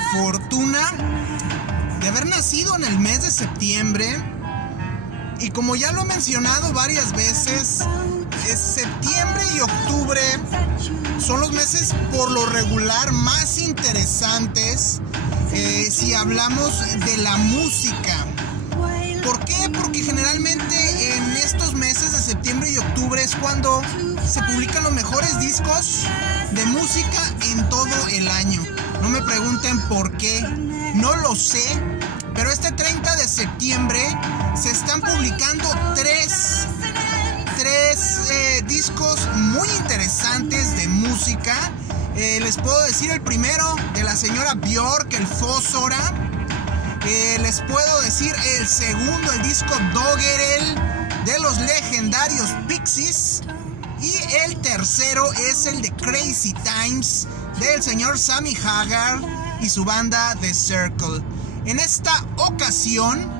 la fortuna de haber nacido en el mes de septiembre. Y como ya lo he mencionado varias veces, septiembre y octubre son los meses por lo regular más interesantes si hablamos de la música. ¿Por qué? Porque generalmente en estos meses de septiembre y octubre es cuando se publican los mejores discos de música en todo el año. No me pregunten por qué, no lo sé, pero este 30 de septiembre se están publicando tres discos muy interesantes de música. Les puedo decir el primero, de la señora Björk, el Fósfora. Les puedo decir el segundo, el disco Doggerel de los legendarios Pixies. Y el tercero es el de Crazy Times del señor Sammy Hagar y su banda The Circle. En esta ocasión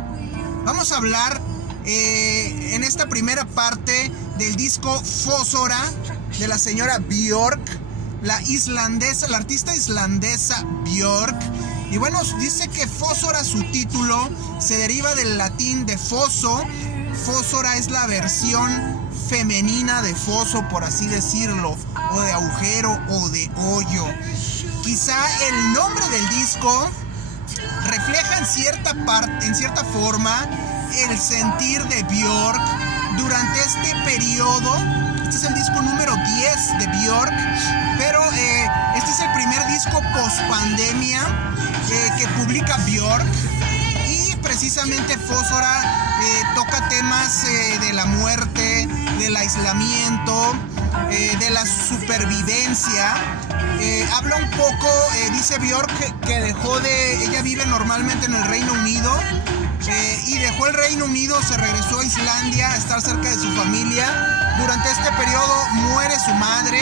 vamos a hablar en esta primera parte del disco Fósfora de la señora Björk, la artista islandesa Björk. Y bueno, dice que Fósfora, su título, se deriva del latín de foso. Fósfora es la versión femenina de foso, por así decirlo, o de agujero o de hoyo. Quizá el nombre del disco refleja en cierta forma el sentir de Björk durante este periodo. Este es el disco número 10 de Björk, pero este es el primer disco post-pandemia que publica Björk. Y precisamente Fósfora toca temas de la muerte, del aislamiento, de la supervivencia. Habla un poco, dice Björk que ella vive normalmente en el Reino Unido, y dejó el Reino Unido, se regresó a Islandia a estar cerca de su familia. Durante este periodo muere su madre,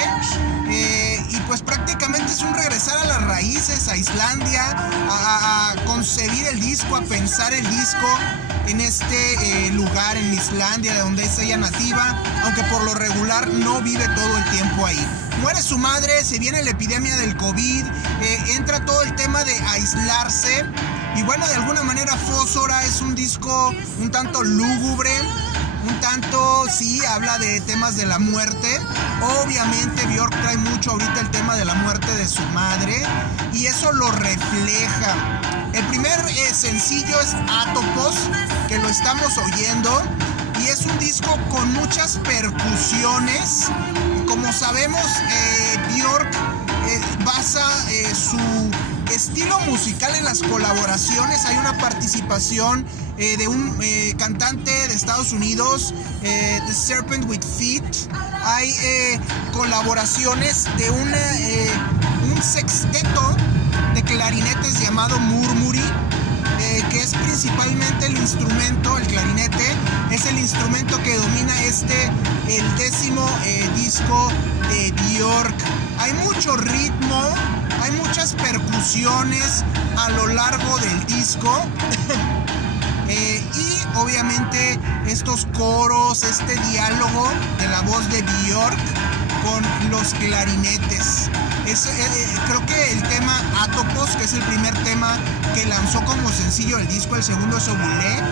y pues prácticamente es un regresar a las raíces, a Islandia, a concebir el disco, a pensar el disco en este lugar en Islandia, de donde es ella nativa, aunque por lo regular no vive todo el tiempo ahí. Muere su madre, se viene la epidemia del COVID, entra todo el tema de aislarse. Y bueno, de alguna manera Fósfora es un disco un tanto lúgubre, un tanto, sí, habla de temas de la muerte. Obviamente Björk trae mucho ahorita el tema de la muerte de su madre, y eso lo refleja. El primer sencillo es Atopos, que lo estamos oyendo, y es un disco con muchas percusiones. Como sabemos, Björk basa su estilo musical en las colaboraciones. Hay una participación de un cantante de Estados Unidos, The Serpent with Feet. Hay colaboraciones de un sexteto de clarinetes llamado Murmuri, que es principalmente el clarinete, es el instrumento que domina el 10º disco de Björk. Hay mucho ritmo, hay muchas percusiones a lo largo del disco. Y obviamente estos coros, este diálogo de la voz de Björk con los clarinetes. Creo que el tema Atopos, que es el primer tema que lanzó como sencillo el disco, el segundo es Obulé.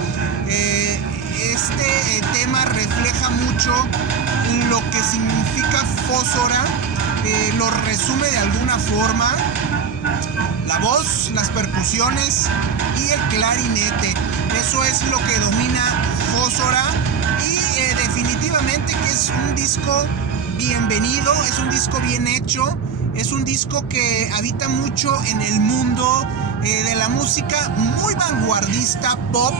Este tema refleja mucho lo que significa Fósfora, lo resume de alguna forma. La voz, las percusiones y el clarinete, eso es lo que domina Fósfora. Y definitivamente que es un disco bienvenido, es un disco bien hecho, es un disco que habita mucho en el mundo de la música muy vanguardista pop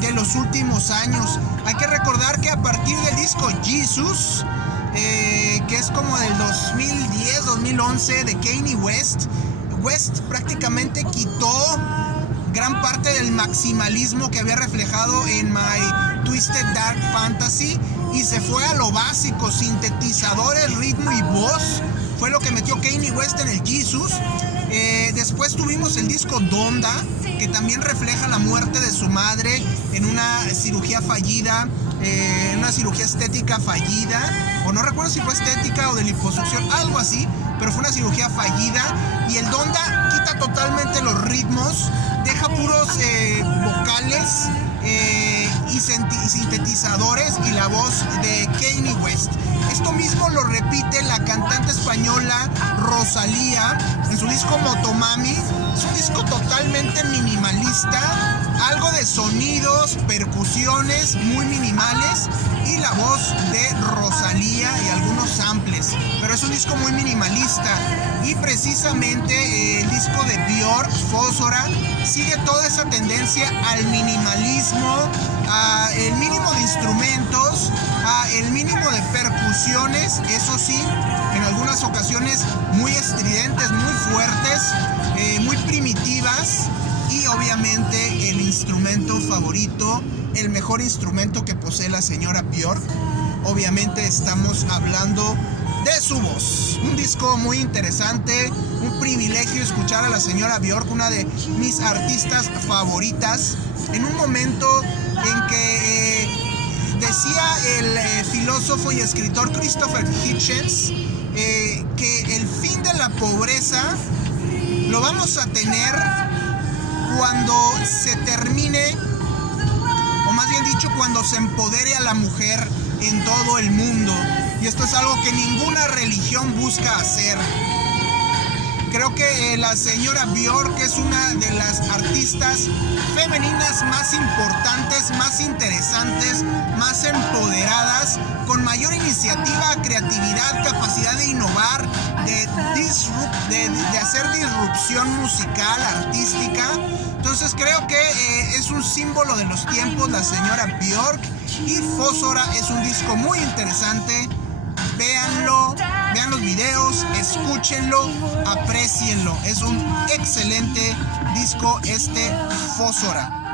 de los últimos años. Hay que recordar que a partir del disco Jesus, que es como del 2010-2011 de Kanye West prácticamente quitó gran parte del maximalismo que había reflejado en My Twisted Dark Fantasy y se fue a lo básico: sintetizadores, ritmo y voz. Fue lo que metió Kanye West en el Jesus. Después tuvimos el disco Donda, que también refleja la muerte de su madre en una cirugía fallida, una cirugía estética fallida, o no recuerdo si fue estética o de liposucción, algo así. pero fue una cirugía fallida. Y el Donda quita totalmente los ritmos, deja puros vocales y sintetizadores y la voz de Kanye West. Esto mismo lo repite la cantante española Rosalía en su disco Motomami. Es un disco totalmente minimalista, algo de sonidos, percusiones muy minimales y la voz de Rosalía y algunos samples, pero es un disco muy minimalista. Y precisamente el disco de Björk, Fósfora, sigue toda esa tendencia al minimalismo, a el mínimo de instrumentos, a el mínimo de percusiones, eso sí, en algunas ocasiones muy estridentes, muy fuertes, muy primitivas. Y obviamente el instrumento favorito, el mejor instrumento que posee la señora Björk, obviamente estamos hablando de su voz. Un disco muy interesante, un privilegio escuchar a la señora Björk, una de mis artistas favoritas, en un momento en que decía el filósofo y escritor Christopher Hitchens que el fin de la pobreza lo vamos a tener cuando se termine, o más bien dicho, cuando se empodere a la mujer en todo el mundo. Y esto es algo que ninguna religión busca hacer. Creo que la señora Björk es una de las artistas femeninas más importantes, más interesantes, más empoderadas, con mayor iniciativa, creatividad, capacidad de innovar, de hacer disrupción musical, artística. Entonces creo que es un símbolo de los tiempos la señora Björk, y Fósfora es un disco muy interesante. Véanlo, vean los videos, escúchenlo, aprécienlo. Es un excelente disco este Fósfora.